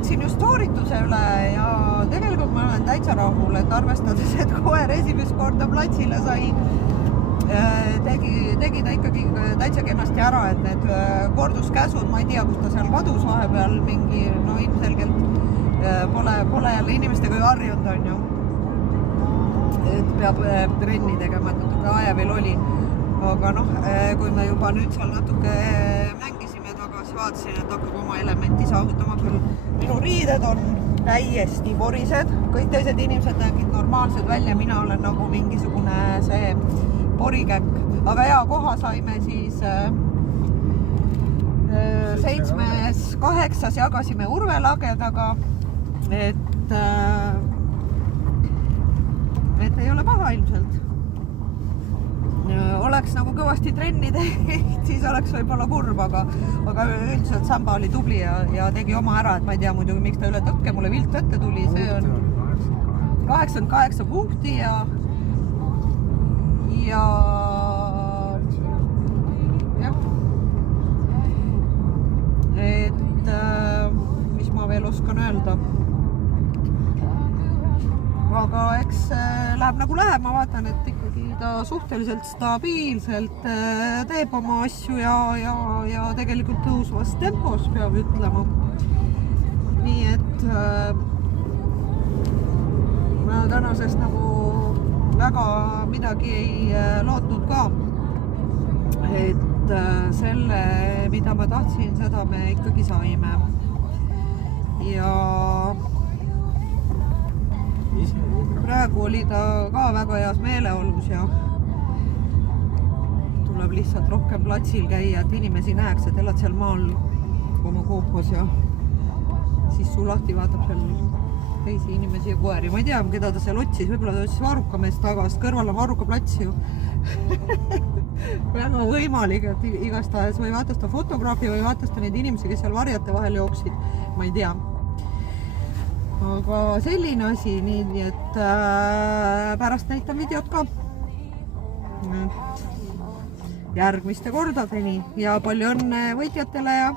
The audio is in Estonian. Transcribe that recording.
vaatasin just soorituse üle ja tegelikult ma olen täitsa rahul, et arvestades, et koer esimest korda platsile sai, tegi ta ikkagi täitsa kenasti ära, et need korduskäsud, ma ei tea, kus ta seal kadus vahepeal mingi, no ilmselgelt pole jälle inimestega ju harjunud, on ju. Et peab trenni tegema, et natuke aja veel oli. Aga noh, kui me juba nüüd seal natuke mängisime tagasi, vaatasin, et hakkab oma elementi saavutama küll. Minu riided on täiesti porised, kõik teised inimesed nägid normaalsed välja, mina olen nagu mingisugune see porikäkk. Aga hea koha saime siis 7.8. jagasime Urve Lagedaga, et ei ole paha ilmselt. Oleks nagu kõvasti trenni teinud, siis oleks võib-olla kurb, aga üldiselt Samba oli tubli ja tegi oma ära, et ma ei tea muidugi, miks ta üle tõkke mulle vilt ette tuli, see on 88 punkti ja et mis ma veel oskan öelda. Aga eks läheb nagu läheb, ma vaatan, et ikkagi ta suhteliselt stabiilselt teeb oma asju ja tegelikult tõusvas tempos peab ütlema. Nii et ma tänasest nagu väga midagi ei lootnud ka, et selle, mida ma tahtsin, seda me ikkagi saime. Ja praegu oli ta ka väga heas meeleolus ja tuleb lihtsalt rohkem platsil käia, et inimesi näeks, et elad seal maal oma koopos ja siis su lahti vaatab seal teisi inimesi ja koeri. Ma ei tea, keda ta seal otsis, võib-olla ta otsis Varukameest tagast, kõrval on Varuka plats ju. Väga võimalik, et igastahes või vaatas ta fotograafi või vaatas ta neid inimesi, kes seal varjate vahel jooksid, ma ei tea. Aga selline asi, nii et pärast näitan videot ka. Järgmiste kordadeni ja palju õnne võitjatele ja